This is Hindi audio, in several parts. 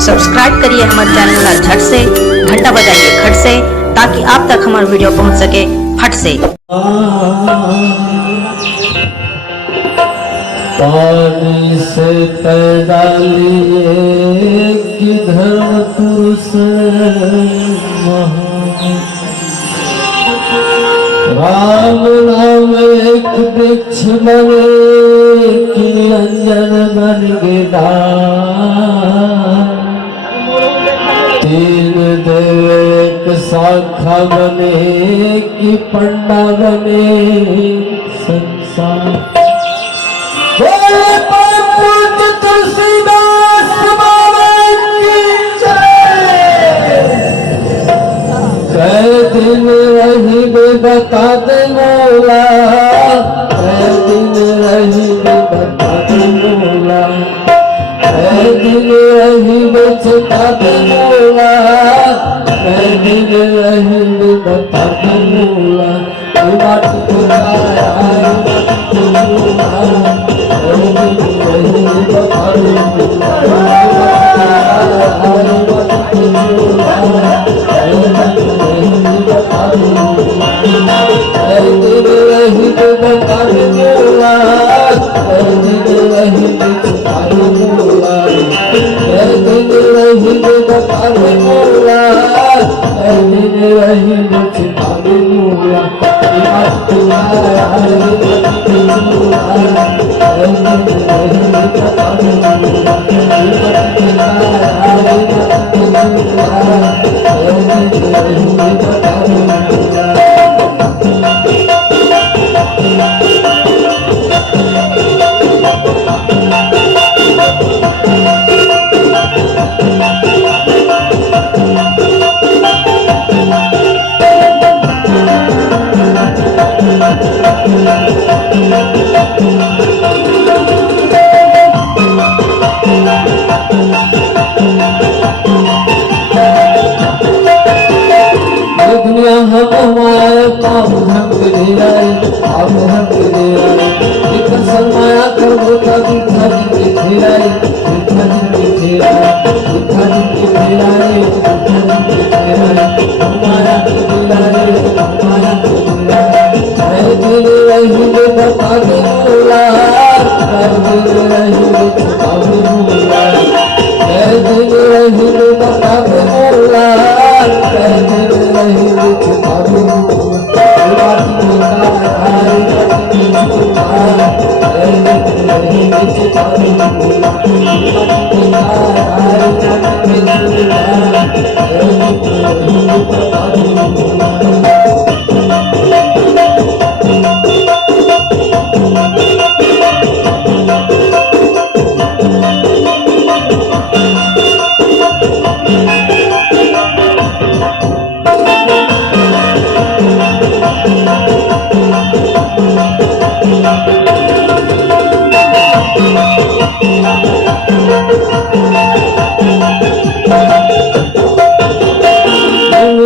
सब्सक्राइब करिए हमारे चैनल ला झट से, घंटा बजाइए खट से, ताकि आप तक हमारा वीडियो पहुंच सके फट से। पानी से तय डालिए कि धर्म पुरुष राम नाम एक वृक्ष बने कि अंजन बन गिरा, तीन देव एक शाखा बने कि पंडा बने संसार। तुलसीदास बाबा की जय। कै दिन रही बता दे मौला, कै दिन रही बता दे मौला, कै दिन रही बता दे मौला, कै दिन रही बता दे मौला। बात दुनिया हम हमारे पाप हम दे आए, आप हम दे आए, एक सरमाया कर होता दिखा जी खेलाए, दिखा जी खेलाए, दिखा जी खेलाए, हमारा खेलाए, हमारा खेलाए। मैं दिन रही बता दे मौला, मैं दिन रही बता दे मौला, मैं दिन रही बता दे मौला, मैं दिन रही बता दे मौला।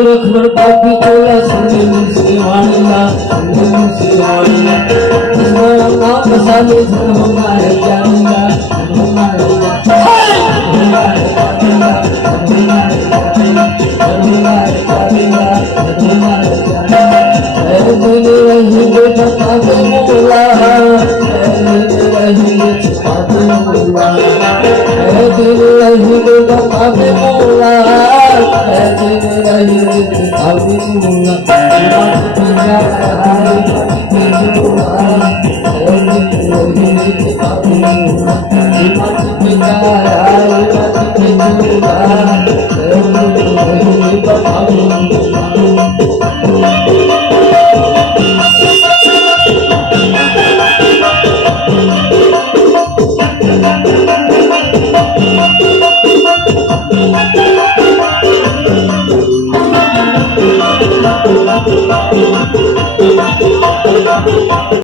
रखमण पापी चोला संजीवनी से वाणिया, संजीवनी से वाणिया, जिसमें नाम बसाले धर्मंगा है ज्ञानिया, धर्मंगा है ज्ञानिया, धर्मंगा है ज्ञानिया, धर्मंगा है ज्ञानिया, धर्मंगा है ज्ञानिया। ऐ दिन रही बता दे मौला, ऐ दिन रही बता दे मौला, ऐ दिन रही बता दे मौला, ऐ दिन रही बता दे मौला।